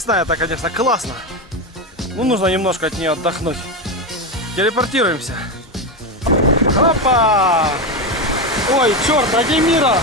Весна это, конечно, классно. Но нужно немножко от нее отдохнуть. Телепортируемся. Опа! Ой, черт, а где Мира?